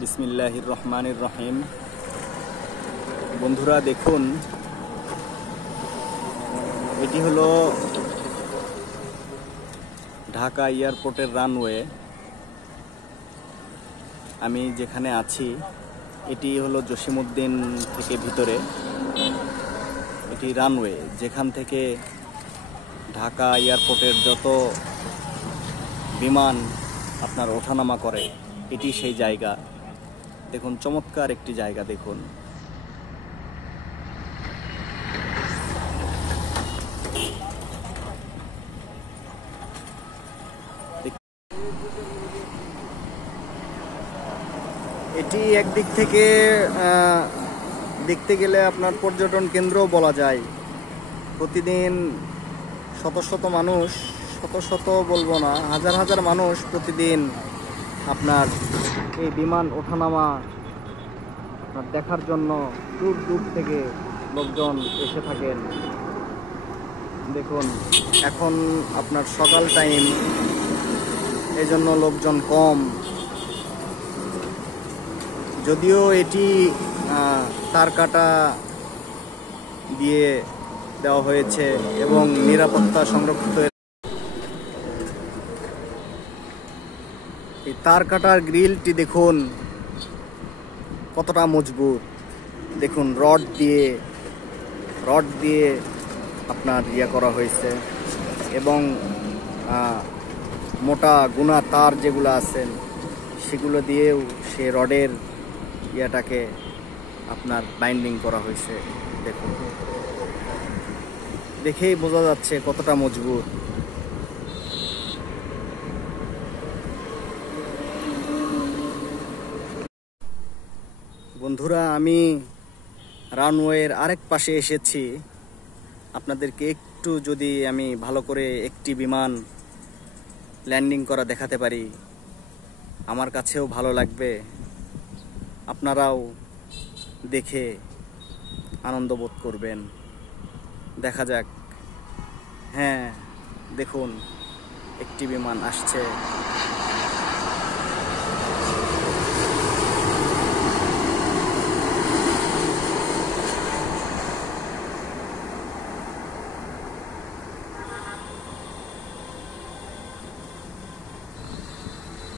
বিসমিল্লাহির রহমানির রহিম। বন্ধুরা দেখুন, এটি হলো ঢাকা এয়ারপোর্টের রানওয়ে। আমি যেখানে আছি এটি হলো জসিমউদ্দিন থেকে ভিতরে, এটি রানওয়ে যেখান থেকে ঢাকা এয়ারপোর্টের যত বিমান আপনার ওঠানামা করে এটি সেই জায়গা। দেখুন, চমৎকার একটি জায়গা। দেখুন, এটি একদিক থেকে দেখতে গেলে আপনার পর্যটন কেন্দ্রও বলা যায়। প্রতিদিন শত শত মানুষ, শত বলবো না, হাজার হাজার মানুষ প্রতিদিন আপনার এই বিমান ওঠানামা আপনার দেখার জন্য দূর দূর থেকে লোকজন এসে থাকেন। দেখুন, এখন আপনার সকাল টাইম, এই জন্য লোকজন কম। যদিও এটি তার কাটা দিয়ে দেওয়া হয়েছে এবং নিরাপত্তা সংরক্ষিত। এই তার কাটার গ্রিলটি দেখুন কতটা মজবুত। দেখুন, রড দিয়ে আপনার করা হয়েছে এবং মোটা গুনা তার যেগুলো আছেন সেগুলো দিয়েও সে রডের ইয়াটাকে আপনার বাইন্ডিং করা হয়েছে। দেখুন, দেখেই বোঝা যাচ্ছে কতটা মজবুত। বন্ধুরা, আমি রানওয়ের আরেক পাশে এসেছি। আপনাদেরকে একটু যদি আমি ভালো করে একটি বিমান ল্যান্ডিং করা দেখাতে পারি, আমার কাছেও ভালো লাগবে, আপনারাও দেখে আনন্দ বোধ করবেন। দেখা যাক। হ্যাঁ, দেখুন, একটি বিমান আসছে।